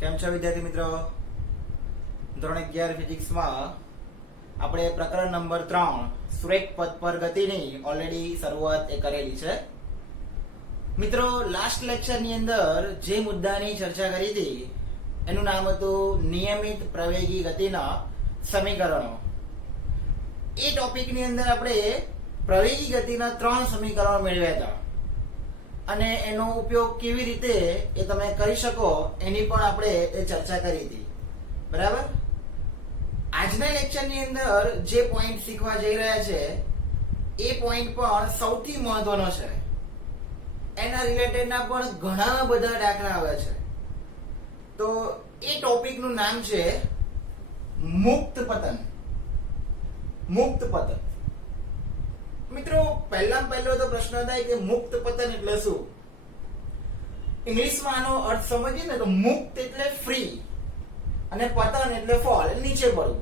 કેમ છો વિદ્યાર્થી મિત્રો? ધોરણ 11 ફિઝિક્સમાં આપણે પ્રકરણ નંબર 3 સુરેખ પથ પર ગતિની ઓલરેડી શરૂઆત કરેલી છે. મિત્રો, લાસ્ટ લેક્ચરની અંદર જે મુદ્દાની ચર્ચા કરી હતી એનું નામ હતું નિયમિત પ્રવેગી ગતિના સમીકરણો. એ ટોપિકની અંદર આપણે પ્રવેગી ગતિના 3 સમીકરણો મેળવ્યા હતા અને એનો ઉપયોગ કેવી રીતે એ તમે કરી શકો એની પણ આપણે એ ચર્ચા કરી હતી. બરાબર? આજના લેક્ચરની અંદર જે પોઈન્ટ શીખવા જઈ રહ્યા છે એ પોઈન્ટ પણ સૌથી મહત્વનો છે. એના રિલેટેડના પણ ઘણા બધા દાખલા આવે છે. તો એ ટોપિકનું નામ છે મુક્ત પતન. મુક્ત પતન. મિત્રો, પહેલો તો પ્રશ્ન થાય કે મુક્ત પતન એટલે શું? ઇંગ્લિશમાં આનો અર્થ સમજીએ ને તો મુક્ત એટલે ફ્રી અને પતન એટલે ફોલ, નીચે પડવું,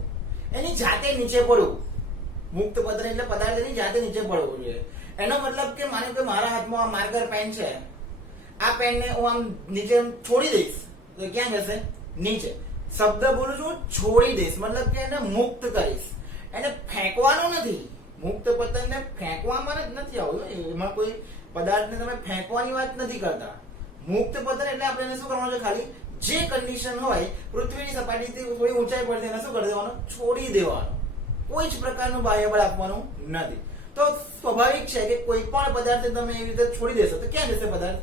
એની જાતે નીચે પડવું. મુક્ત પતન એટલે પદાર્થની જાતે નીચે પડવું જોઈએ. એનો મતલબ કે માનો કે મારા હાથમાં આ માર્કર પેન છે, આ પેનને હું આમ નીચે છોડી દઈશ તો ક્યાં જશે? નીચે. શબ્દ બોલું છું છોડી દઈશ, મતલબ કે એને મુક્ત કરીશ, એને ફેંકવાનું નથી. મુક્ત પતનને ફેંકવામાં જ નથી આવતું. એમાં કોઈ પદાર્થને તમે ફેંકવાની વાત નથી કરતા. મુક્ત પતન એટલે આપણે એને શું કરવાનું છે? ખાલી જે કન્ડિશન હોય પૃથ્વીની સપાટીથી થોડી ઊંચાઈ પરથી એને શું કરી દેવાનું? છોડી દેવાનું. કોઈ જ પ્રકારનું બાહ્ય બળ આપવાનું નથી. તો સ્વાભાવિક છે કે કોઈ પણ પદાર્થને તમે એવી રીતે છોડી દેશો તો ક્યાં જશે પદાર્થ?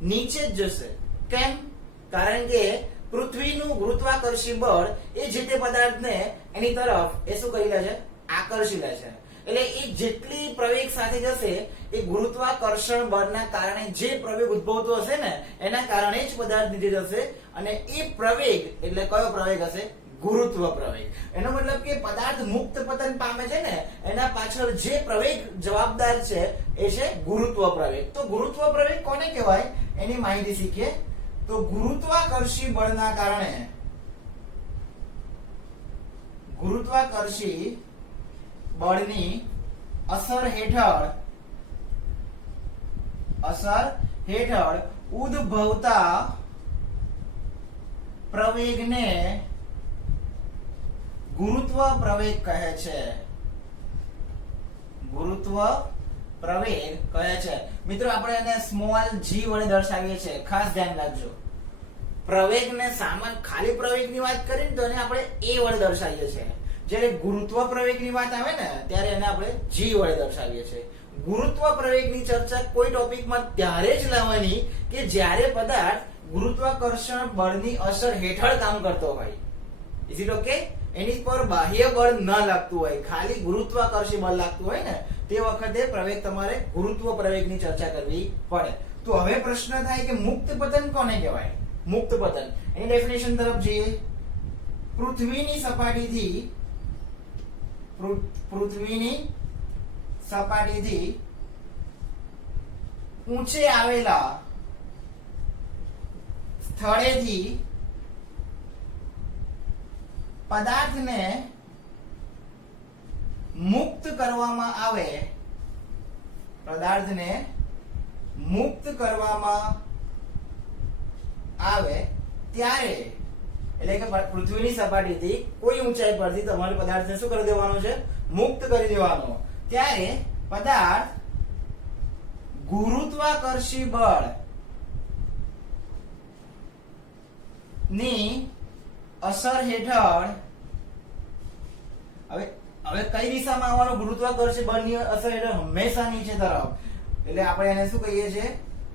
નીચે જ જશે. કેમ? કારણ કે પૃથ્વીનું ગુરુત્વાકર્ષી બળ એ જે તે પદાર્થને એની તરફ એ શું કરી લે છે? આકર્ષી લે છે. એટલે એ જેટલી પ્રવેગ સાથે જશે એ ગુરુત્વાકર્ષણ બળના કારણે જે પ્રવેગ ઉદ્ભવતો હશે ને એના કારણે જ પદાર્થ નીચે જશે. અને એ પ્રવેગ એટલે કયો પ્રવેગ હશે? ગુરુત્વ પ્રવેગ. એનો મતલબ કે પદાર્થ મુક્ત પતન પામે છે ને એના પાછળ જે પ્રવેગ જવાબદાર છે એ છે ગુરુત્વ પ્રવેગ. તો ગુરુત્વ પ્રવેગ કોને કહેવાય એની માહિતી શીખીએ. તો ગુરુત્વાકર્ષી બળના કારણે ગુરુત્વાકર્ષી બળની અસર હેઠળ ઉદ્ભવતા પ્રવેગને ગુરુત્વ પ્રવેગ કહે છે. ગુરુત્વ પ્રવેગ કહે છે. મિત્રો, આપણે એને સ્મોલ g વડે દર્શાવીએ છીએ. ખાસ ધ્યાન રાખજો. પ્રવેગને સામાન્ય ખાલી પ્રવેગની વાત કરીએ તો એને આપણે a વડે દર્શાવીએ છીએ. જ્યારે ગુરુત્વ પ્રવેગની વાત આવે ને ત્યારે એને આપણે g વડે દર્શાવીએ છીએ. ગુરુત્વ પ્રવેગની ચર્ચા કોઈ ટોપિકમાં ત્યારે જ લાવવાની કે જ્યારે પદાર્થ ગુરુત્વાકર્ષણ બળની અસર હેઠળ કામ કરતો હોય. Is it okay? એની પર બાહ્ય બળ ન લાગતું હોય, ખાલી ગુરુત્વાકર્ષી બળ લાગતું હોય ને તે વખતે પ્રવેગ તમારે ગુરુત્વ પ્રવેગની ચર્ચા કરવી પડે. તો હવે પ્રશ્ન થાય કે મુક્ત પતન કોને કહેવાય? મુક્ત પતન એની ડેફિનેશન તરફ જઈએ. પૃથ્વીની સપાટીથી ઊંચે આવેલા સ્થળેથી પદાર્થને મુક્ત કરવામાં આવે ત્યારે, એટલે કે પૃથ્વીની સપાટીથી કોઈ ઊંચાઈ પરથી તમારે પદાર્થને શું કરી દેવાનો છે? મુક્ત કરી દેવાનો. ત્યારે પદાર્થ ગુરુત્વાકર્ષી બળ ની અસર હેઠળ હવે કઈ દિશામાં આવવાનું? ગુરુત્વાકર્ષી બળની અસર હેઠળ હંમેશા નીચે તરફ. એટલે આપણે એને શું કહીએ છીએ?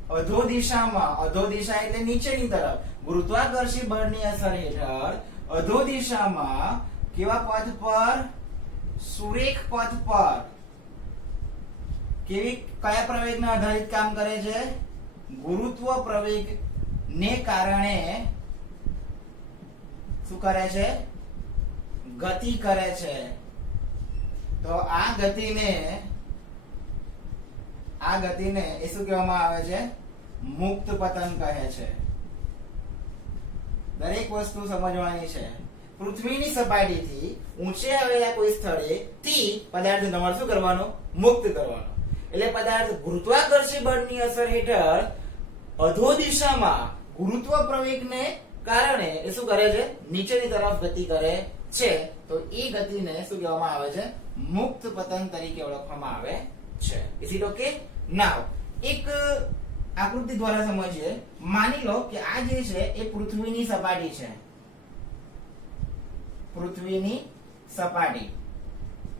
અધો દિશામાં. અધો દિશા એટલે નીચેની તરફ. ગુરુત્વાકર્ષી બળની અસર હેઠળ અધો દિશામાં કેવા પથ પર? સુરેખ પથ પર. કયા પ્રવેગના આધારિત કામ કરે છે? ગુરુત્વ પ્રવેગ ને કારણે શું કરે છે? ગતિ કરે છે. તો આ ગતિને એ શું કહેવામાં આવે છે? મુક્ત પતન કહે છે. દરેક વસ્તુ સમજવાની છે. પૃથ્વીની સપાટીથી ઊંચે આવેલા કોઈ સ્થળેથી પદાર્થ તમારે શું કરવાનો? મુક્ત કરવાનો. એટલે પદાર્થ ગુરુત્વાકર્ષી બળની અસર હેઠળ અધો દિશામાં ગુરુત્વ પ્રવેગને કારણે એ શું કરે છે, નીચેની તરફ ગતિ કરે છે, તો એ ગતિને શું કહેવામાં આવે છે, મુક્ત પતન તરીકે ઓળખવામાં આવે છે. Is it okay? નાઉ એક આકૃતિ દ્વારા સમજીએ. માની લો કે આ જે છે એ પૃથ્વીની સપાટી છે, પૃથ્વીની સપાટી.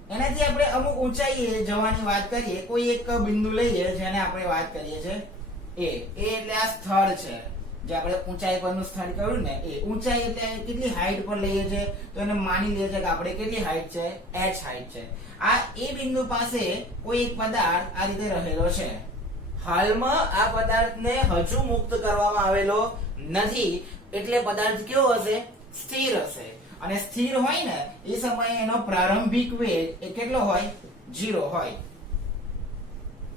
એનાથી આપણે અમુક ઊંચાઈએ જવાની વાત કરીએ, કોઈ એક બિંદુ લઈએ જેને આપણે વાત કરીએ છીએ એ એટલે આ સ્થળ છે, જે આપણે ઊંચાઈ પરનું સ્થળ કહ્યું ને એ. ઊંચાઈ એટલે કેટલી હાઈટ પર લઈએ છે, તો એને માની લઈએ છે કે આપણે કેટલી હાઈટ છે, h હાઈટ છે. આ એ બિંદુ પાસે કોઈ એક પદાર્થ આ રીતે રહેલો છે. હાલમાં આ પદાર્થને હજુ મુક્ત કરવામાં આવેલો નથી, એટલે પદાર્થ કેવો હશે, સ્થિર હશે. અને સ્થિર હોય ને એ સમયે એનો પ્રારંભિક વેગ એ કેટલો હોય, 0 હોય.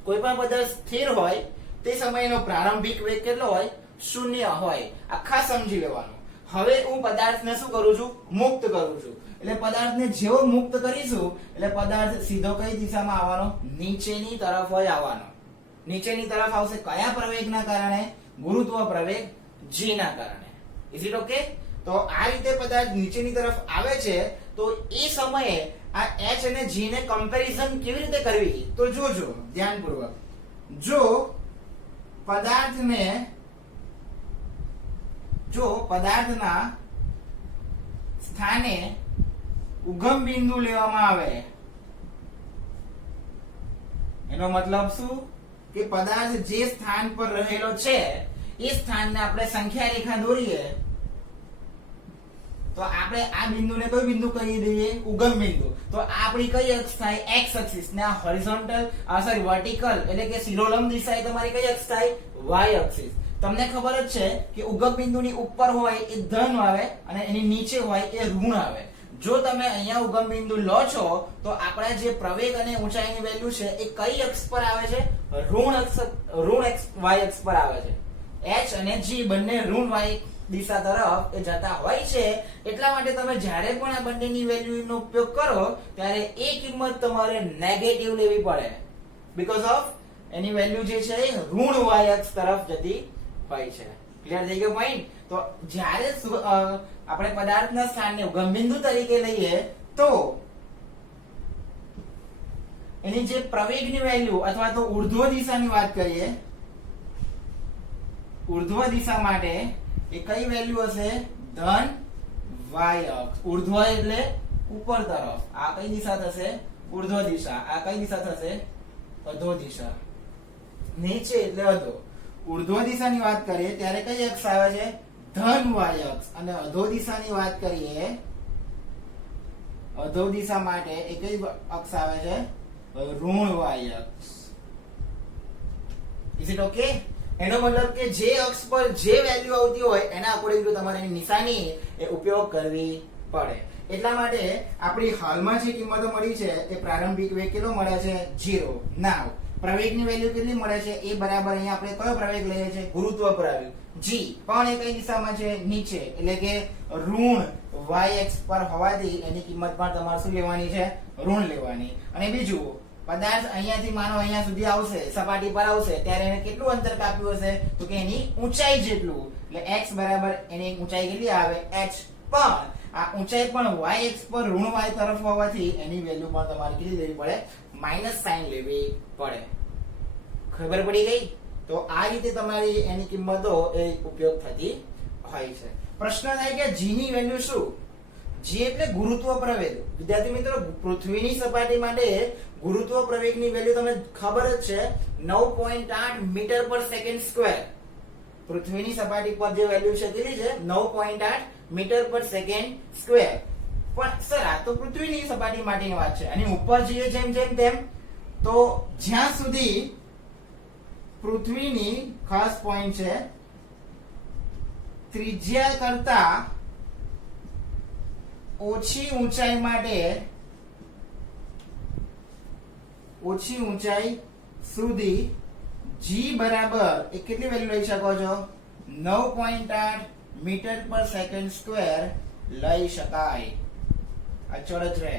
કોઈ પણ પદાર્થ સ્થિર હોય તે સમયે એનો પ્રારંભિક વેગ કેટલો હોય, 0 હોય. આ ખાસ સમજી લેવાનું. હવે હું પદાર્થને શું કરું છું, મુક્ત કરું છું. એટલે પદાર્થને જેવો મુક્ત કરીશું એટલે પદાર્થ સીધો કઈ દિશામાં આવવાનો, નીચેની તરફ જ આવવાનો. નીચેની તરફ આવશે કયા પ્રવેગના કારણે, ગુરુત્વ પ્રવેગ g ના કારણે. Is it okay? તો આ રીતે પદાર્થ નીચેની તરફ આવે છે, તો એ સમયે આ h અને g ને કમ્પેરિઝન કેવી રીતે કરવી, તો જોજો ધ્યાનપૂર્વક. જો પદાર્થના સ્થાને ઉગમ બિંદુ લેવામાં આવે, એનો મતલબ શું કે પદાર્થ જે સ્થાન પર રહેલો છે એ સ્થાનને આપણે સંખ્યા રેખા દોરીએ, તો આપણે આ બિંદુને કયું બિંદુ કહી દઈએ, ઉગમ બિંદુ. તો આ આપણી કઈ અક્ષ થાય, x અક્ષિસ. ને આ હોરિઝોન્ટલ વર્ટિકલ એટલે કે શિરોલંબ દિશા એ તમારી કઈ અક્ષ થાય, y અક્ષિસ. તમને ખબર જ છે કે ઉગમ બિંદુની ઉપર હોય એ ધન આવે અને એની નીચે હોય એ ઋણ આવે. જો તમે અહીંયા ઉગમ બિંદુ લો છો તો આપણા જે પ્રવેગ અને ઊંચાઈની વેલ્યુ છે એ કઈ અક્ષ પર આવે છે, ઋણ y અક્ષ પર આવે છે. h અને g બંને ઋણ y દિશા તરફ એ જતા હોય છે. એટલા માટે તમે જ્યારે પણ આ બંનેની વેલ્યુનો ઉપયોગ કરો ત્યારે એ કિંમત તમારે નેગેટિવ લેવી પડે, બીકોઝ ઓફ એની વેલ્યુ જે છે એ ઋણ y અક્ષ તરફ જતી હોય છે. ક્લિયર થઈ ગયો પોઈન્ટ? તો જ્યારે આપણે પદાર્થના સ્થાનને ઉગમ બિંદુ તરીકે લઈએ તો એની જે પ્રવેગની વેલ્યુ અથવા તો ઊર્ધ્વ દિશાની વાત કરીએ, ઊર્ધ્વ દિશા માટે એ કઈ વેલ્યુ હશે, ધન y અક્ષ. ઊર્ધ્વ એટલે ઉપર તરફ, આ કઈ દિશા થશે, ઊર્ધ્વ દિશા. આ કઈ દિશા થશે, અધો દિશા. નીચે એટલે અધો. ઊર્ધ્વ દિશાની વાત કરીએ ત્યારે કઈ અક્ષ આવે છે, ધન y અક્ષ. અને અધો દિશાની વાત કરીએ, અધો દિશા માટે એ કઈ અક્ષ આવે છે, ઋણ y અક્ષ. Is it okay? એનો મતલબ કે જે અક્ષ પર જે વેલ્યુ આવતી હોય એના અકોર્ડિંગ ટુ તમારે એની નિશાની એ ઉપયોગ કરવી પડે. એટલા માટે આપણી હાલમાં જે કિંમતો મળી છે એ પ્રારંભિક વેગ કેટલો મળે છે, 0. નાવ પ્રવેગની વેલ્યુ કેટલી મળે છે, એ બરાબર અહીંયા આપણે કયો પ્રવેગ લઈએ છીએ, ગુરુત્વ પ્રવેગ g. પણ એ કઈ દિશામાં છે, નીચે. એટલે કે ઋણ y અક્ષ પર હોવાથી એની કિંમત પણ તમારે શું લેવાની છે, ઋણ લેવાની. અને બીજું, પદાર્થ અહીંયાથી માનો અહીંયા સુધી આવશે, સપાટી પર આવશે, ત્યારે એને કેટલું અંતર કાપ્યું હશે, તો કે એની ઊંચાઈ જેટલું. એટલે x બરાબર એની ઊંચાઈ કેટલી આવે, h. પણ આ ઊંચાઈ પણ y અક્ષ પર ઋણ y તરફ હોવાથી એની વેલ્યુ પણ તમારે કેટલી લેવી પડે, માઈનસ સાઇન લેવી પડે. ખબર પડી ગઈ? તો આ રીતે તમારી એની કિંમતો એ ઉપયોગ થતી હોય છે. પ્રશ્ન થાય કે g ની વેલ્યુ શું? g એટલે ગુરુત્વ પ્રવેગ. વિદ્યાર્થી મિત્રો, પૃથ્વીની સપાટી માટે ગુરુત્વ પ્રવેગની વેલ્યુ તમને ખબર જ છે, 9.8 મીટર પર સેકન્ડ સ્ક્વેર. પૃથ્વીની સપાટી પર જે વેલ્યુ છે કેટલી છે, 9.8 મીટર પર સેકન્ડ સ્ક્વેર. પણ સર આ તો પૃથ્વીની સપાટી માટેની વાત છે. અને ઉપર જઈએ જેમ તેમ તો જ્યાં સુધી પૃથ્વીની ખાસ પોઈન્ટ છે, ત્રિજ્યા કરતા ઓછી ઊંચાઈ માટે, ઓછી ઊંચાઈ સુધી g બરાબર એ કેટલી વેલ્યુ લઈ શકો છો, 9.8 મીટર પર સેકન્ડ સ્ક્વેર લઈ શકાય. અચળ જ રહે.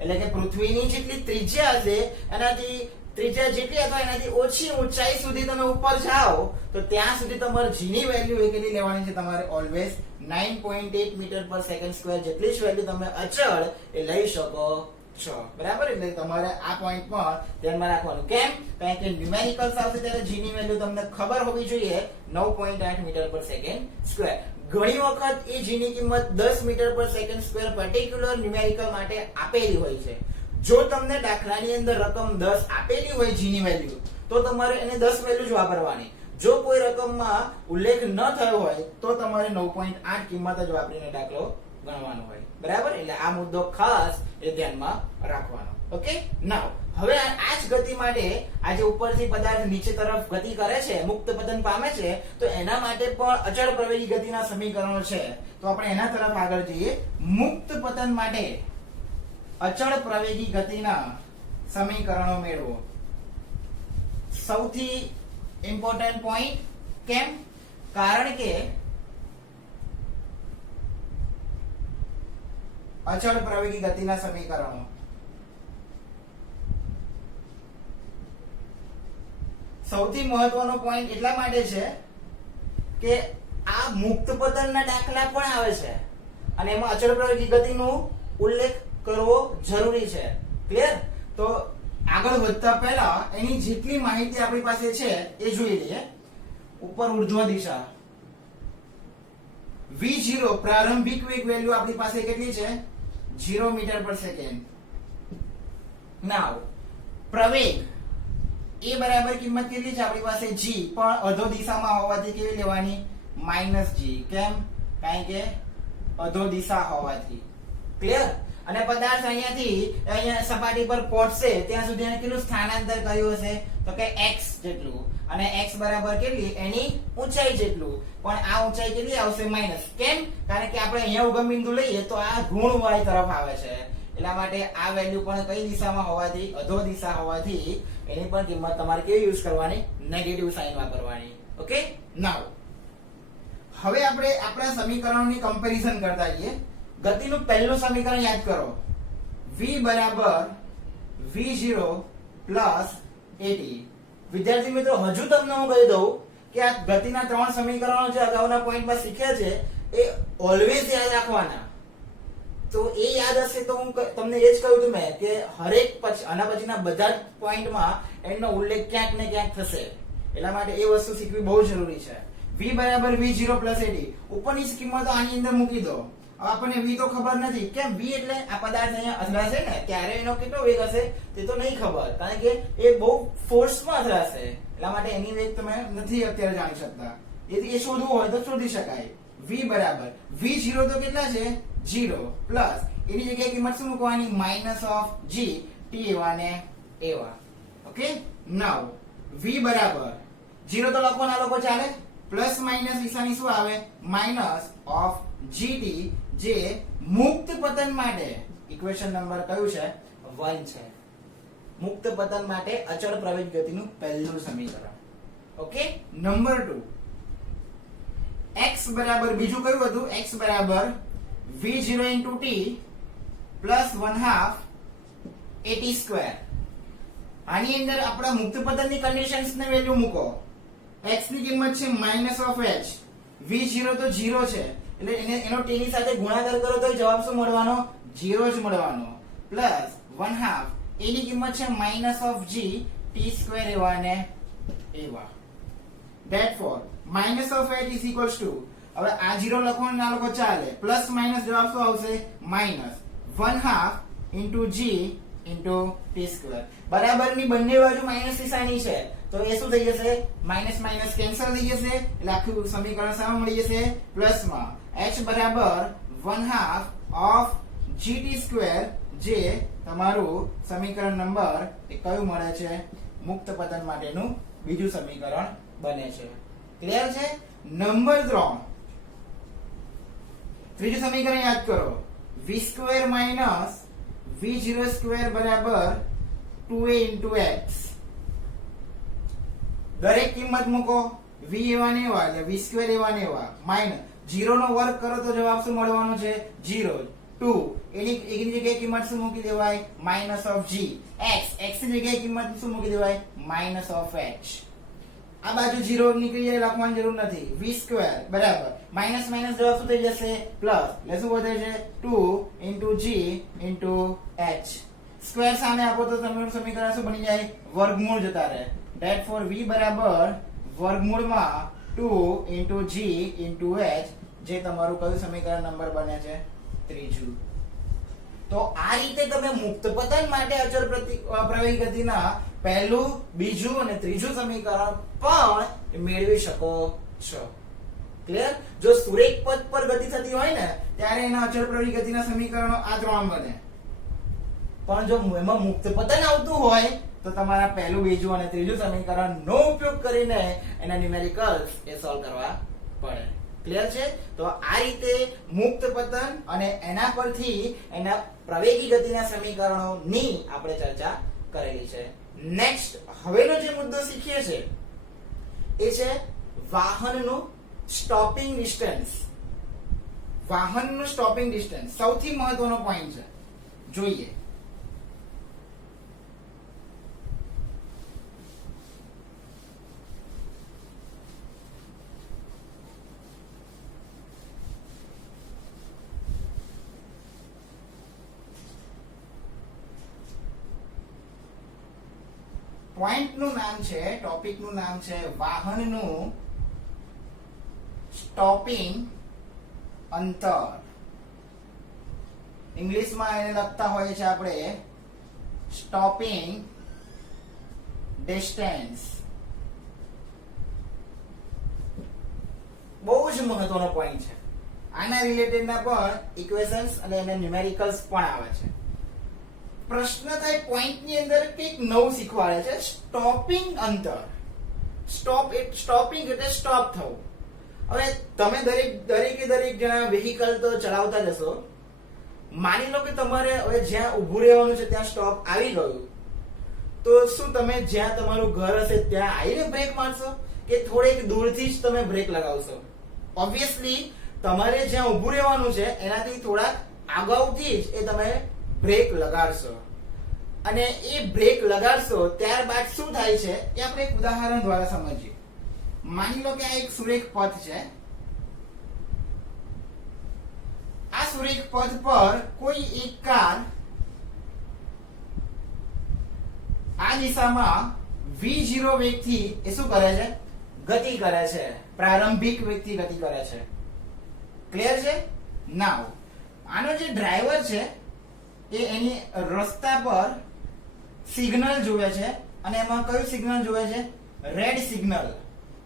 એટલે કે પૃથ્વીની જેટલી ત્રિજ્યા હશે એનાથી ત્રિજ્યા જેટલી અથવા એનાથી ઓછી ઊંચાઈ સુધી તમે ઉપર જાઓ તો ત્યાં સુધી તમારે g ની વેલ્યુ એ કેટલી લેવાની છે તમારે ઓલવેઝ 9.8 મીટર પર સેકન્ડ સ્ક્વેર જેટલી જ વેલ્યુ તમે અચળ એ લઈ શકો છો, બરાબર. એટલે તમારે આ પોઈન્ટ પર ધ્યાનમાં રાખવાનું. કેમ? કારણ કે ન્યુમેરિકલ્સ આવશે ત્યારે g ની વેલ્યુ તમને ખબર હોવી જોઈએ 9.8 મીટર પર સેકન્ડ સ્ક્વેર. ઘણી વખત એ g ની કિંમત 10 મીટર પર સેકન્ડ સ્ક્વેર પર્ટિક્યુલર ન્યુમેરિકલ માટે આપેલી હોય છે. જો તમને દાખલાની અંદર રકમ 10 આપેલી હોય g ની વેલ્યુ તો તમારે એને 10 વેલ્યુ જ વાપરવાની. જો કોઈ રકમમાં ઉલ્લેખ ન થયો હોય તો તમારે 9.8 કિંમત જ વાપરીને દાખલો ગણવાનો હોય, બરાબર. એટલે આ મુદ્દો ખાસ એ ધ્યાનમાં રાખવાનો. ઓકે. નાઉ હવે આ જ ગતિ માટે આ જે ઉપરથી પદાર્થ નીચે તરફ ગતિ કરે છે, મુક્ત પતન પામે છે, તો એના માટે પણ અચળ પ્રવેગી ગતિના સમીકરણો છે. તો આપણે એના તરફ આગળ જઈએ. મુક્ત પતન માટે અચળ પ્રવેગી ગતિના સમીકરણો મેળવો. સૌથી ઇમ્પોર્ટન્ટ પોઈન્ટ. કેમ? કારણ કે અચળ પ્રવેગી ગતિના સમીકરણો સૌથી મહત્વનો પોઈન્ટ એટલા માટે છે કે આ મુક્ત પતનના દાખલા પણ આવે છે અને એમાં અચળ પ્રવેગી ગતિનો ઉલ્લેખ કરવો જરૂરી છે. ક્લિયર? તો આગળ વધતા પહેલા એની જેટલી માહિતી આપણી પાસે છે એ જોઈ લઈએ. ઉપર ઉર્ધ્વ દિશા v0 પ્રારંભિક વેગ વેલ્યુ આપણી પાસે કેટલી છે? 0 મીટર પર સેકન્ડ. નાઉ પ્રવેગ એ બરાબર કિંમત કેટલી છે આપણી પાસે? g, પણ અધો દિશામાં હોવાથી કેવી લેવાની? -g. કેમ? કારણ કે અધો દિશા હોવાથી. ક્લિયર? અને પદાર્થ અહીંયા સપાટી પર પહોંચશે ત્યાં સુધી એને કેટલું સ્થાનાંતર કર્યું હશે? તો કે x જેટલું. અને x બરાબર કેટલી? એની ઊંચાઈ જેટલું. પણ આ ઊંચાઈ કેટલી આવશે? માઈનસ. કેમ? કારણ કે આપણે અહીંયા ઉગમ બિંદુ લઈએ તો આ ઋણ y તરફ આવે છે. એટલા માટે આ વેલ્યુ પણ કઈ દિશામાં હોવાથી? અધો દિશા હોવાથી એની પણ કિંમત તમારે કેવી યુઝ કરવાની? નેગેટિવ સાઇન વાપરવાની. ઓકે. નાઉ હવે આપણે આપણા સમીકરણોની કમ્પેરિઝન કરતા જઈએ. ગતિનું પહેલું સમીકરણ યાદ કરો. v બરાબર v0 પ્લસ at. વિદ્યાર્થી મિત્રો, હજુ તમને હું કહી દઉં કે આ ગતિના ત્રણ સમીકરણો જે અગાઉના પોઈન્ટમાં શીખ્યા છે એ ઓલવેઝ યાદ રાખવાના. તો એ યાદ હશે તો હું તમને એ જ કહ્યું હતું મેં કે હરેક આના પછીના બધા જ પોઈન્ટમાં એનો ઉલ્લેખ ક્યાંક ને ક્યાંક થશે. એટલા માટે એ વસ્તુ શીખવી બહુ જરૂરી છે. v બરાબર v0 પ્લસ at. ઉપરની કિંમતો આની અંદર મૂકી દો. આપણને v તો ખબર નથી. કેમ? v એટલે આ પદાર્થ અહીંયા અથડાશે ને ત્યારે એનો કેટલો વેગ હશે તે તો નહીં ખબર, કારણ કે એ બહુ ફોર્સમાં અથડાશે. એટલા માટે એની વેગ તમે નથી અત્યારે જાણી શકતા. એ શોધવું હોય તો શોધી શકાય. v બરાબર v0 તો કેટલા છે? 0 પ્લસ એની જગ્યાએ કિંમત શું મૂકવાની? -g t એવા ને એવા. ઓકે. નાઉ v બરાબર 0 તો લખવાના લોકો ચાલે. પ્લસ માઇનસ નિશાની શું આવે? -gt, જે મુક્ત પતન માટે ઇક્વેશન નંબર કયું છે? 1 છે. મુક્ત પતન માટે અચળ પ્રવેગ ગતિનું પહેલું સમીકરણ. ઓકે. નંબર 2 x બરાબર બીજું કયું હતું? x બરાબર v0 t પ્લસ 1/2 at². આની અંદર આપણા મુક્ત પતનની કન્ડિશન્સ ને વેલ્યુ મૂકો. x ની કિંમત છે -h. v0 તો 0 છે એટલે એનો t ની સાથે ગુણાકાર કરો તો જવાબ શું મળવાનો? 0 જ મળવાનો. પ્લસ 1/2 એની કિંમત છે -g t² એવા ને એવા. Therefore -h is equals to, હવે આ 0 લખવાનું ના લોકો ચાલે. પ્લસ માઈનસ જવાબ શું આવશે? -1/2 g t². બરાબરની બંને બાજુ માઈનસ નિશાની છે તો એ શું થઈ જશે? માઈનસ માઈનસ કેન્સલ થઈ જશે એટલે આખું સમીકરણ સામે મળી જશે પ્લસમાં. h બરાબર 1/2 g t², જે તમારું સમીકરણ નંબર એ કયું મળે છે? મુક્ત પતન માટેનું બીજું સમીકરણ બને છે. ક્લિયર છે? નંબર 3 ત્રીજું સમીકરણ યાદ કરો. v² v0² બરાબર 2a x. દરેક કિંમત મૂકો. v એવા ને એવા એટલે v² એવા ને એવા. માઈનસ 0 નો વર્ગ કરો તો જવાબ શું મળવાનો છે? 0. 2 એની જગ્યાએ કિંમત શું મૂકી દેવાય માઇનસ ઓફ g x ની જગ્યાએ કિંમત શું મૂકી દેવાય માઇનસ ઓફ h આ બાજુ 0 નીકળી જાય લખવાની જરૂર નથી v² બરાબર માઇનસ માઇનસ જવાબ શું થઈ જશે પ્લસ એટલે શું વધે છે 2 g h સ્ક્વેર સામે આપો તો તમારું સમીકરણ શું બની જાય વર્ગમૂળ જતા રહે ધેટફોર v બરાબર વર્ગમૂળમાં 2 g h જે તમારું કયું સમીકરણ નંબર બને છે ત્રીજું તો આ રીતે તમે મુક્ત પતન માટે અચળ પ્રવેગી ગતિના પહેલું બીજું અને ત્રીજું સમીકરણ પણ મેળવી શકો છો ક્લિયર જો સુરેખ પથ પર ગતિ થતી હોય ને ત્યારે એના અચળ પ્રવેગી ગતિના સમીકરણો આ ત્રણ બને પણ જો એમાં મુક્ત પતન આવતું હોય તો તમારા પહેલું બીજું અને ત્રીજું સમીકરણ નો ઉપયોગ કરીને એના ન્યુમેરિકલ્સ એ સોલ્વ કરવા પડે ક્લિયર છે તો આ રીતે મુક્ત પતન અને એના પરથી એના પ્રવેગી ગતિના સમીકરણોની આપણે ચર્ચા કરેલી છે નેક્સ્ટ હવેનો જે મુદ્દો શીખીએ છે એ છે વાહનનું સ્ટોપિંગ ડિસ્ટન્સ વાહનનું સ્ટોપિંગ ડિસ્ટન્સ સૌથી મહત્વનો પોઈન્ટ છે જોઈએ પોઈન્ટ નું નામ છે ટોપિક નું નામ છે વાહનનું સ્ટોપિંગ અંતર ઇંગ્લિશમાં એને લખતા હોઈએ છે આપણે સ્ટોપિંગ ડિસ્ટન્સ બહુ જ મહત્વનો પોઈન્ટ છે આના રિલેટેડ ના પણ ઇક્વેશન્સ અને એના ન્યુમેરિકલ્સ પણ આવે છે પ્રશ્ન થાય પોઈન્ટ ની અંદર કંઈક નવું શીખવાડે છે સ્ટોપિંગ અંતર સ્ટોપિંગ એટલે સ્ટોપ થવું હવે તમે દરેક જણા વ્હીકલ તો ચલાવતા જ હશો માની લો કે તમારે હવે જ્યાં ઊભું રહેવાનું છે ત્યાં સ્ટોપ આવી ગયું તો શું તમે જ્યાં તમારું ઘર હશે ત્યાં આવીને બ્રેક મારશો કે થોડેક દૂરથી જ તમે બ્રેક લગાવશો ઓબ્વિયસલી તમારે જ્યાં ઊભું રહેવાનું છે એનાથી થોડાક અગાઉથી જ એ તમે બ્રેક લગાડશો અને એ બ્રેક લગાડશો ત્યારબાદ શું થાય છે એ આપણે એક ઉદાહરણ દ્વારા સમજીએ માની લો કે આ એક સુરેખ પથ છે આ સુરેખ પથ પર કોઈ એક કાર આ દિશામાં v0 વેગથી એ શું કરે છે ગતિ કરે છે પ્રારંભિક વેગથી ગતિ કરે છે ક્લિયર છે નાઉ આનો જે ડ્રાઈવર છે એ એની રસ્તા પર સિગ્નલ જોવે છે અને એમાં કયું સિગ્નલ જોવે છે રેડ સિગ્નલ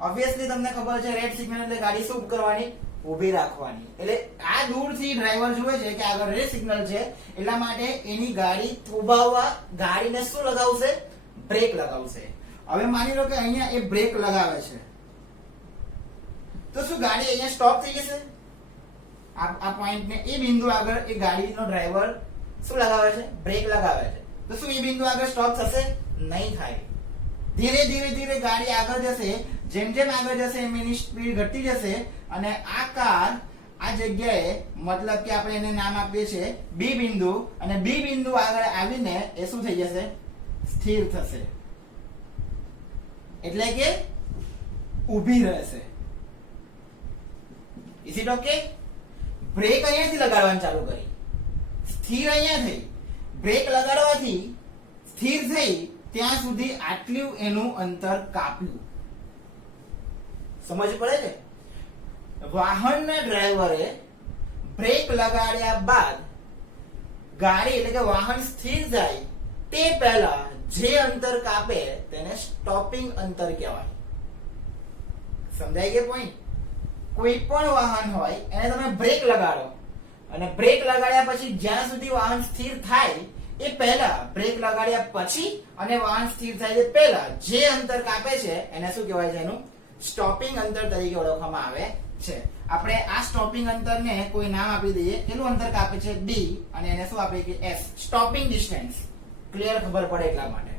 ઓબ્વિયસલી તમને ખબર છે રેડ સિગ્નલ એટલે ગાડી શું કરવાની ઊભી રાખવાની એટલે આ દૂરથી ડ્રાઈવર જોવે છે કે આગળ રેડ સિગ્નલ છે એટલા માટે એની ગાડી થોભાવવા ગાડીને શું લગાવશે બ્રેક લગાવશે હવે માની લો કે અહીંયા એ બ્રેક લગાવે છે તો શું ગાડી અહીંયા સ્ટોપ થઈ જશે આ પોઈન્ટ ને એ બિંદુ આગળ એ ગાડીનો ડ્રાઈવર શું લગાવે છે બ્રેક લગાવે છે તો શું એ બિંદુ આગળ સ્ટોપ થશે નહીં થાય ધીરે ગાડી આગળ જશે જેમ જેમ આગળ જશે એમ એની સ્પીડ ઘટતી જશે અને આ કાર આ જગ્યાએ મતલબ કે આપણે એને નામ આપીએ છીએ બી બિંદુ અને બી બિંદુ આગળ આવીને એ શું થઈ જશે સ્થિર થશે એટલે કે ઊભી રહેશે ઇઝ ઇટ ઓકે બ્રેક અહીંયાથી લગાડવાનું ચાલુ કરી સ્થિર અહીંયા થઈ બ્રેક લગાડવાથી સ્થિર થઈ ત્યાં સુધી આટલું એનું અંતર કાપ્યું સમજ પડે છે વાહનના ડ્રાઈવરે બ્રેક લગાડ્યા બાદ ગાડી એટલે કે વાહન સ્થિર જાય તે પહેલા જે અંતર કાપે તેને સ્ટોપિંગ અંતર કહેવાય સમજાય કે પોઈન્ટ કોઈ પણ વાહન હોય એને તમે બ્રેક લગાડો અને બ્રેક લગાડ્યા પછી જ્યાં સુધી વાહન સ્થિર થાય એ પહેલા બ્રેક લગાડ્યા પછી અને વાહન સ્થિર થાય તે પહેલા જે અંતર કાપે છે એને શું કહેવાય છે એનું સ્ટોપિંગ અંતર તરીકે ઓળખવામાં આવે છે આપણે આ સ્ટોપિંગ અંતરને કોઈ નામ આપી દઈએ કેટલું અંતર કાપે છે d અને એને શું આપીએ કે s સ્ટોપિંગ ડિસ્ટન્સ ક્લિયર ખબર પડે એટલા માટે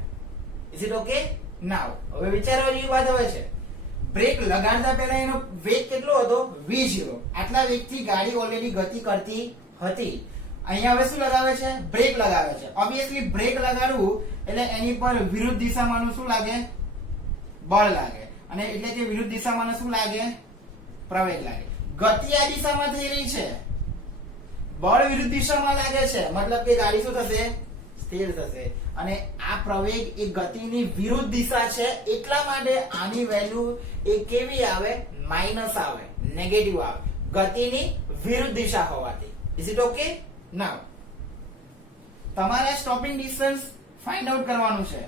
ઇઝ ઇટ ઓકે નાઉ હવે વિચારવા જેવી વાત હવે છે બ્રેક લગાડતા પહેલા એનો વેગ કેટલો હતો v0 આટલા વેગથી ગાડી ઓલરેડી ગતિ કરતી હતી અહીંયા હવે શું લગાવે છે? બ્રેક લગાવે છે. ઓબ્વિયસલી બ્રેક લગાડવું એટલે એની પર વિરુદ્ધ દિશામાંનું શું લાગે? બળ લાગે. અને એટલે કે વિરુદ્ધ દિશામાં શું લાગે? પ્રવેગ લાગે. ગતિ આ દિશામાં થઈ રહી છે, બળ વિરુદ્ધ દિશામાં લાગે છે, મતલબ કે ગાડી શું થશે? સ્થિર થશે. અને આ પ્રવેગ એ ગતિની વિરુદ્ધ દિશા છે, એટલા માટે આની વેલ્યુ એ કેવી આવે? માઈનસ આવે, નેગેટિવ આવે, ગતિની વિરુદ્ધ દિશા હોવાથી. Is it okay? નાઉ તમારે સ્ટોપિંગ ડિસ્ટન્સ ફાઇન્ડ આઉટ કરવાનું છે.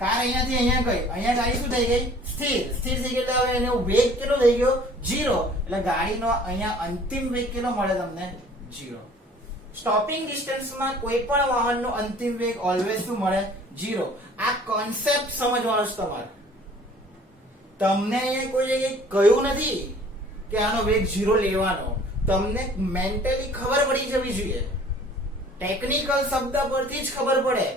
કાર અહીંયાથી અહીંયા ગઈ, અહીંયા ગાડી શું થઈ ગઈ? સ્થિર થઈ ગઈ. એટલે હવે એનો વેગ કેટલો થઈ ગયો? 0. એટલે ગાડીનો અહીંયા અંતિમ વેગ કેટલો મળે તમને? 0. સ્ટોપિંગ ડિસ્ટન્સમાં કોઈ પણ વાહનનો અંતિમ વેગ ઓલવેઝ શું મળે? 0. આ કોન્સેપ્ટ સમજવાનો છે તમારે. તમને અહીંયા કોઈ જગ્યાએ કહ્યું નથી કે આનો વેગ 0 લેવાનો. તમને મેન્ટલી ખબર પડી જવી જોઈએ. ટેકનિકલ શબ્દ પરથી જ ખબર પડે.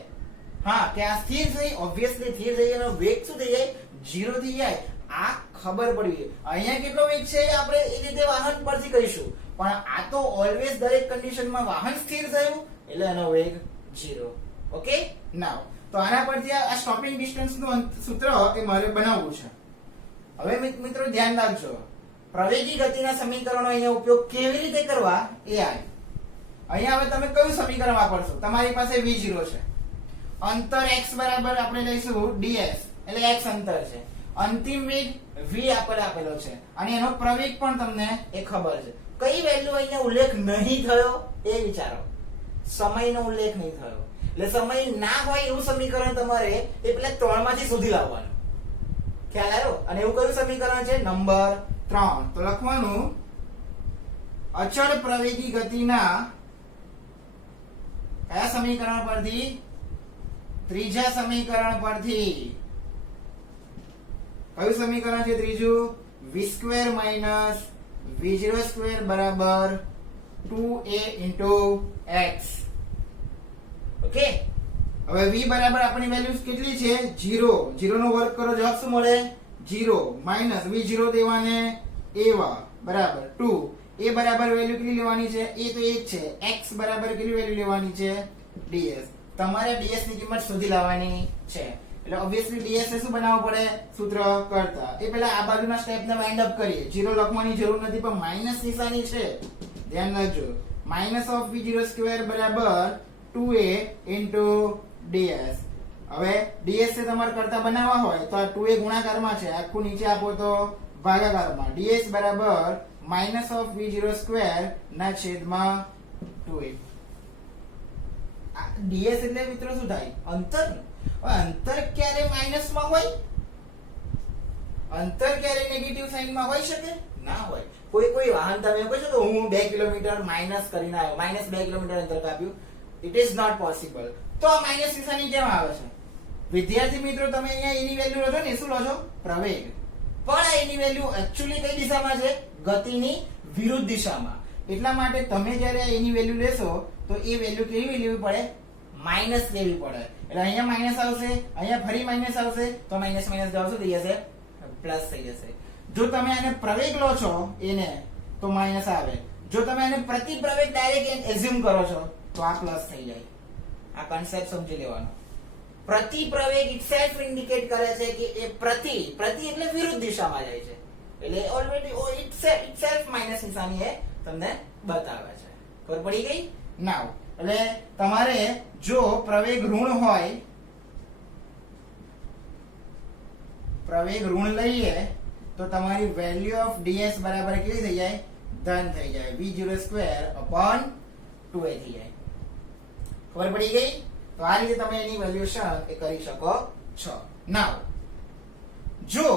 હા, કે આ સ્થિર થઈ, ઓબ્વિયસલી સ્થિર થઈ, એનો વેગ શું થઈ જાય? 0 થઈ જાય. આ ખબર પડવી જોઈએ. અહીંયા કેટલો વેગ છે આપણે એ રીતે વાહન પરથી કહીશું, પણ આ તો ઓલવેઝ દરેક કન્ડિશનમાં વાહન સ્થિર થયું એટલે એનો વેગ 0. ઓકે? નાઉ તો આના પરથી આ સ્ટોપિંગ ડિસ્ટન્સ નું સૂત્ર એ મારે બનાવવું છે. હવે મિત્રો ધ્યાન રાખજો, પ્રવેગી ગતિના સમીકરણો અહીંયા ઉપયોગ કેવી રીતે કરવા એ આવે. અહીંયા હવે તમે કયું સમીકરણ વાપરશો? તમારી પાસે v0 છે, અંતર x બરાબર આપણે લઈશું ds, એટલે x અંતર છે, અંતિમ વેગ v આપેલો છે, અને એનો પ્રવેગ પણ તમને એ ખબર છે. કઈ વેલ્યુ અહીંયા ઉલ્લેખ નહીં થયો એ વિચારો. સમયનો ઉલ્લેખ નહીં થયો. એટલે સમય ના હોય એવું સમીકરણ તમારે એ પેલા 3 માંથી શોધી લાવવાનું. ખ્યાલ આવ્યો? અને એવું કયું સમીકરણ છે? નંબર 3. તો લખવાનું અચળ પ્રવેગી ગતિના કયા સમીકરણ પરથી? ત્રીજા સમીકરણ પરથી. કયું સમીકરણ છે ત્રીજું? v² - v0² બરાબર 2a * x. ઓકે? હવે v બરાબર આપણી વેલ્યુ કેટલી છે? 0. 0 નો વર્ગ કરો, જવાબ શું મળે? 0 - v0 દેવાને a બરાબર 2. a બરાબર વેલ્યુ કેટલી લેવાની છે? a તો 1 છે. x બરાબર કેટલી વેલ્યુ લેવાની છે? ds. તમારે ds ની કિંમત શોધી લાવવાની છે. એટલે ઓબ્વિયસલી ds ને શું બનાવવું પડે? સૂત્ર કરતા. એ પહેલા આ બાજુના સ્ટેપ ને વાઇન્ડ અપ કરીએ. 0 લખવાની જરૂર નથી, પણ માઈનસ નિશાની છે, ધ્યાન રાખજો. -v0² બરાબર 2a * ds. હવે ds ને તમારે કરતા બનાવવા હોય તો આ 2a ગુણાકારમાં છે, આખું નીચે આપો તો ભાગાકારમાં. ds બરાબર -v0² ના છેદમાં 2a. ds એટલે મિત્રો શું થાય? અંતર. અંતર ક્યારે માઈનસ માં હોય? અંતર ક્યારે નેગેટિવ સાઈન માં હોઈ શકે? ના હોય. કોઈ વાહન તમે કહો છો તો હું 2 કિલોમીટર માઈનસ કરીને આવ્યો, -2 કિલોમીટર અંતર કાપ્યું. It is not possible. તો આ માઈનસ નિશાની કેમ આવે છે? વિદ્યાર્થી મિત્રો તમે અહીંયા એની વેલ્યુ લો છો ને, શું લો છો? પ્રવેગ. પણ એની વેલ્યુ એક્ચ્યુઅલી કઈ દિશામાં છે? ગતિની વિરુદ્ધ દિશામાં. એટલા માટે તમે જ્યારે એની વેલ્યુ લેશો તો એ વેલ્યુ કેવી લેવી પડે? માઈનસ લેવી પડે. એટલે અહીંયા માઈનસ આવશે, અહીંયા ફરી માઈનસ આવશે, તો માઈનસ જવાબ શું થઈ જશે? પ્લસ થઈ જશે. જો તમે આને પ્રવેગ લો છો એને તો માઈનસ આવે. જો તમે આને પ્રતિ પ્રવેગ ડાયરેક્ટ એઝ્યુમ કરો છો તો આ પ્લસ થઈ જાય. આ કોન્સેપ્ટ સમજી લેવાનો. પ્રતિ પ્રવેગ ઇટસેલ્ફ ઇન્ડિકેટ કરે છે કે એ પ્રતિ એટલે વિરુદ્ધ દિશામાં જાય છે. એટલે ઓલરેડી ઇટસેલ્ફ માઈનસ નિશાની એ તમને બતાવે છે. ખબર પડી ગઈ? નાઉ એટલે તમારે જો પ્રવેગ ઋણ હોય, પ્રવેગ ઋણ લઈએ તો તમારી વેલ્યુ ઓફ ds બરાબર કેટલી થઈ જાય? ધન થઈ જાય. v0² / 2a થઈ જાય. ખબર પડી ગઈ? તો આ રીતે તમે એની વેલ્યુએશન એ કરી શકો છો. નાઉ જો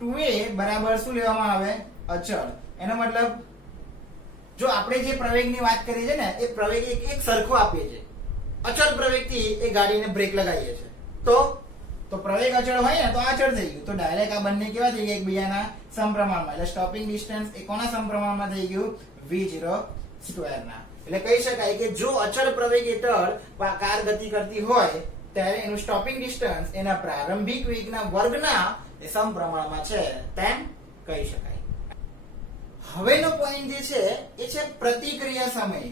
2a બરાબર શું લેવામાં આવે? અચળ. એનો મતલબ જો આપણે જે પ્રવેગની વાત કરી છે ને એ પ્રવેગ એક સરખો આપીએ છીએ. અચળ પ્રવેગથી એ ગાડીને બ્રેક લગાવીએ છીએ તો પ્રવેગ અચળ હોય ને તો અચળ થઈ ગયું. તો ડાયરેક્ટ આ બંને કેવા થઈ ગયા? એકબીજાના સમપ્રમાણમાં. એટલે સ્ટોપિંગ ડિસ્ટન્સ એ કોના સમપ્રમાણમાં થઈ ગયું? v0² ના. એટલે કહી શકાય કે જો અચળ પ્રવેગ હેઠળ કાર ગતિ કરતી હોય ત્યારે એનું સ્ટોપિંગ ડિસ્ટન્સ એના પ્રારંભિક વેગના વર્ગના એ સમપ્રમાણમાં છે તેમ કહી શકાય. હવેનો પોઈન્ટ જે છે એ છે પ્રતિક્રિયા સમય.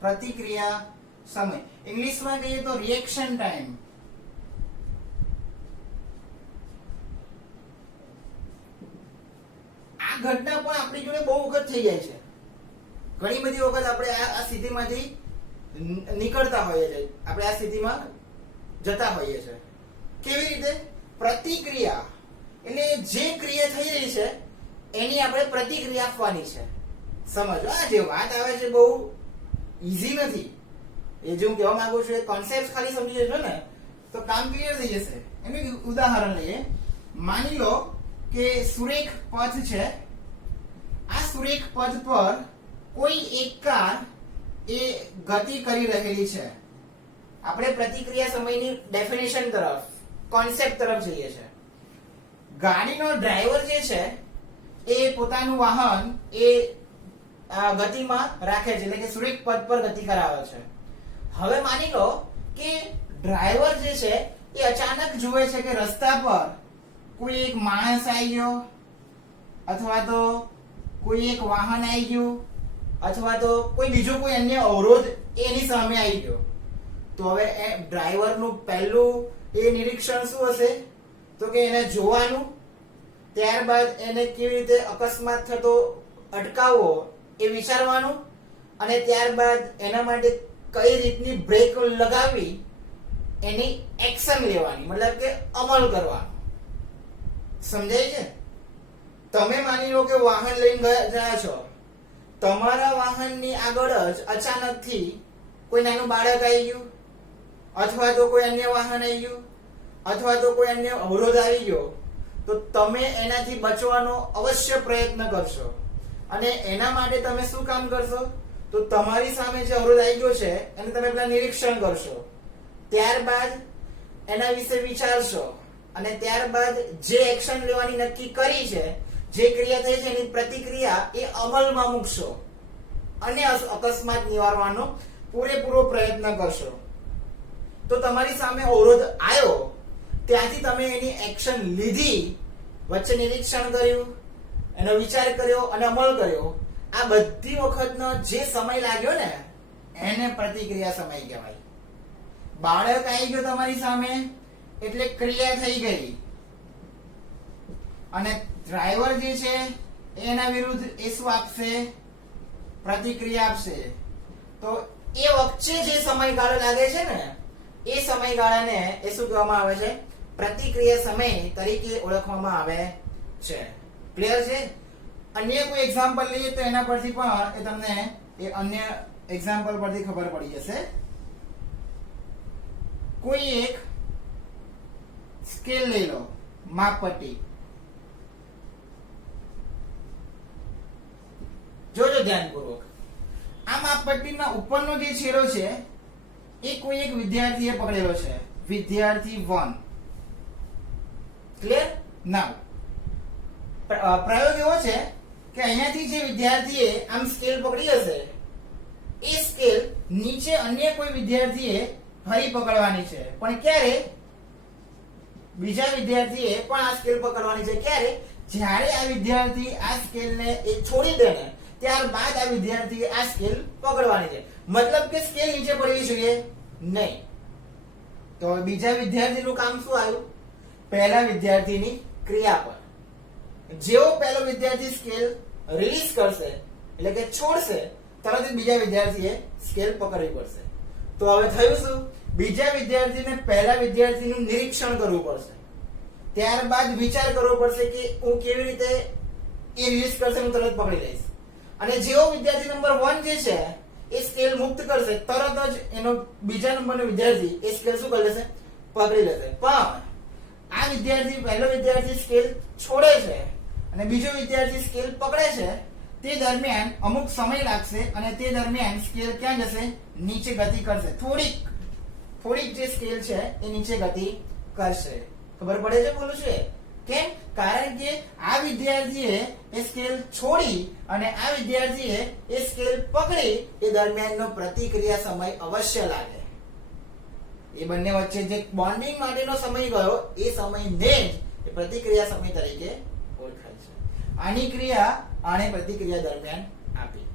પ્રતિક્રિયા સમય ઇંગ્લિશમાં કહીએ તો રિએક્શન ટાઈમ. આ ઘટના પણ આપણી જોડે બહુ વખત થઈ જાય છે. ઘણી બધી વખત આપણે આ સ્થિતિમાંથી નીકળતા હોઈએ છીએ, આપણે આ સ્થિતિમાં જતા હોઈએ છીએ. કેવી રીતે? પ્રતિક્રિયા એટલે જે ક્રિયા થઈ રહી છે એની આપણે પ્રતિક્રિયા આપવાની છે. સમજો, આ જે વાત આવે છે બહુ ઈઝી નથી. એ જે હું કહેવા માંગુ છું એ કોન્સેપ્ટ ખાલી સમજી જશો ને તો કામ ક્લિયર થઈ જશે. એનું ઉદાહરણ લઈએ. માની લો કે સુરેખ પથ છે. આ સુરેખ પથ પર કોઈ એક કાર એ ગતિ કરી રહેલી છે. આપણે પ્રતિક્રિયા સમયની ડેફિનેશન તરફ, કોન્સેપ્ટ તરફ જઈએ છે. ગાડીનો ડ્રાઈવર જે છે એ પોતાનું વાહન એ ગતિમાં રાખે છે, એટલે કે સુરેખ પથ પર ગતિ કરાવે છે. હવે માની લો કે ડ્રાઈવર જે છે એ અચાનક જુએ છે કે રસ્તા પર કોઈ એક માણસ આવી ગયો, અથવા તો કોઈ એક વાહન આવી ગયું, અથવા તો કોઈ બીજો કોઈ અન્ય અવરોધ એની સામે આવી ગયો. તો હવે એ ડ્રાઈવરનું પહેલું એ નિરીક્ષણ શું હશે? તો કે એને જોવાનું, ત્યારબાદ એને કેવી રીતે અકસ્માત થતો અટકાવવો એ વિચારવાનું, અને ત્યારબાદ એના માટે કઈ રીતની બ્રેક લગાવવી એની એક્શન લેવાની, મતલબ કે અમલ કરવાનો. સમજાય છે? તમે માની લો કે વાહન લઈને ગયા છો, તમારા વાહનની આગળ જ અચાનકથી કોઈ નાનું બાળક આવી ગયું, અથવા તો કોઈ અન્ય વાહન આવી ગયું, અથવા તો કોઈ અન્ય અવરોધ આવી ગયો, તો તમે એનાથી બચવાનો અવશ્ય પ્રયત્ન કરશો. અને એના માટે તમે શું કામ કરશો? તો તમારી સામે જે અવરોધ આવી ગયો છે એને તમે પેલા નિરીક્ષણ કરશો, ત્યારબાદ એના વિશે વિચારશો, અને ત્યારબાદ જે એક્શન લેવાની નક્કી કરી છે, જે ક્રિયા થઈ છે એની પ્રતિક્રિયા એ અમલમાં મૂકશો અને અકસ્માત નિવારવાનો પૂરેપૂરો પ્રયત્ન કરશો. તો તમારી સામે અવરોધ આવ્યો, ત્યાંથી તમે એની એક્શન લીધી, વચ્ચે નિરીક્ષણ કર્યું, એનો વિચાર કર્યો અને અમલ કર્યો. આ બધી વખતનો જે સમય લાગ્યો ને એને પ્રતિક્રિયા સમય કહેવાય. બાળક આવી ગયો તમારી સામે એટલે ક્રિયા થઈ ગઈ, અને ડ્રાઈવર જે છે એના વિરુદ્ધ એ શું આપશે? પ્રતિક્રિયા આપશે. તો એ વચ્ચે જે સમયગાળો લાગે છે ને એ સમયગાળાને એ શું કહેવામાં આવે છે? પ્રતિક્રિયા સમય તરીકે ઓળખવામાં આવે છે. ક્લિયર છે? અન્ય કોઈ એક્ઝામ્પલ લઈએ તો એના પરથી પણ એ તમને એ અન્ય એક્ઝામ્પલ પરથી ખબર પડી જશે. કોઈ એક સ્કેલ લઈ લો, માપપટ્ટી. જોજો ધ્યાનપૂર્વક. આ માપપટ્ટીના ઉપરનો જે છેડો છે એ કોઈ એક વિદ્યાર્થીએ પકડેલો છે, વિદ્યાર્થી 1. ક્લિયર? નાઉ પ્રયોગ એવો છે કે અહીંયાથી જે વિદ્યાર્થીએ આમ સ્કેલ પકડી હશે એ સ્કેલ નીચે અન્ય કોઈ વિદ્યાર્થીએ ફરી પકડવાની છે. પણ ક્યારે? બીજા વિદ્યાર્થીએ પણ આ સ્કેલ પકડવાની છે. ક્યારે? જ્યારે આ વિદ્યાર્થી આ સ્કેલને એ છોડી દે ને ત્યારબાદ આ વિદ્યાર્થીએ આ સ્કેલ પકડવાની છે. મતલબ કે સ્કેલ નીચે પડવી જોઈએ નહીં. તો બીજા વિદ્યાર્થીનું કામ શું આવ્યું? પહેલા વિદ્યાર્થીની ક્રિયા પર. જેવો પહેલો વિદ્યાર્થી સ્કેલ રિલીઝ કરશે એટલે કે છોડશે, તરત જ બીજા વિદ્યાર્થીએ સ્કેલ પકડવી પડશે. તો હવે થયું શું? બીજા વિદ્યાર્થીને પહેલા વિદ્યાર્થીનું નિરીક્ષણ કરવું પડશે, ત્યારબાદ વિચાર કરવો પડશે કે હું કેવી રીતે એ રિલીઝ કરશે, હું તરત પકડી લઈશ. અને જેવો વિદ્યાર્થી નંબર 1 જે છે એ સ્કેલ મુક્ત કરશે, તરત જ એનો બીજા નંબરનો વિદ્યાર્થી એ સ્કેલ શું કરી લેશે? પકડી લેશે. પણ આ વિદ્યાર્થી, પહેલો વિદ્યાર્થી સ્કેલ છોડે છે અને બીજો વિદ્યાર્થી સ્કેલ પકડે છે, તે દરમિયાન અમુક સમય લાગશે અને તે દરમિયાન સ્કેલ ક્યાં જશે? નીચે ગતિ કરશે. થોડીક જે સ્કેલ છે એ નીચે ગતિ કરશે. ખબર પડે છે બોલું છે? કેમ? કારણ કે આ વિદ્યાર્થીએ એ સ્કેલ છોડી અને આ વિદ્યાર્થીએ એ સ્કેલ પકડી, એ દરમિયાનનો પ્રતિક્રિયા સમય અવશ્ય લાગે. એ બંને વચ્ચે જે બોન્ડિંગ માટેનો સમય ગયો એ સમયને જ પ્રતિક્રિયા સમય તરીકે ઓળખાય છે. આની ક્રિયા આને પ્રતિક્રિયા દરમિયાન આપી.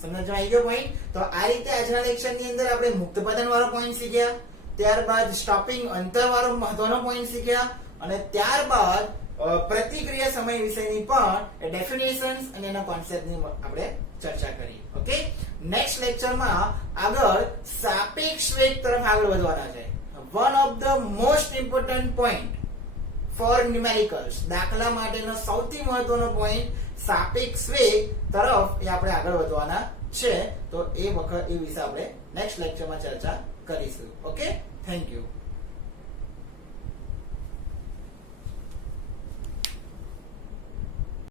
સમજવા આવી ગયો પોઈન્ટ? તો આ રીતે આજના લેક્ચરની અંદર આપણે મુક્ત પતન વાળો પોઈન્ટ શીખ્યા, ત્યારબાદ સ્ટોપિંગ અંતર વાળો મહત્વનો પોઈન્ટ શીખ્યા, અને ત્યારબાદ પ્રતિક્રિયા સમય વિશેની પણ ડેફિનેશન્સ અને એના કોન્સેપ્ટની આપણે ચર્ચા કરી. ઓકે, નેક્સ્ટ લેક્ચરમાં આગળ સાપેક્ષ વેગ તરફ આગળ વધવાના છે. One of the most important point for numericals, દાખલા માટેનો સૌથી મહત્વનો પોઈન્ટ સાપેક્ષ વેગ તરફ એ આપણે આગળ વધવાના છે. તો એ વિશે આપણે નેક્સ્ટ લેક્ચરમાં ચર્ચા કરીશું. Okay, thank you.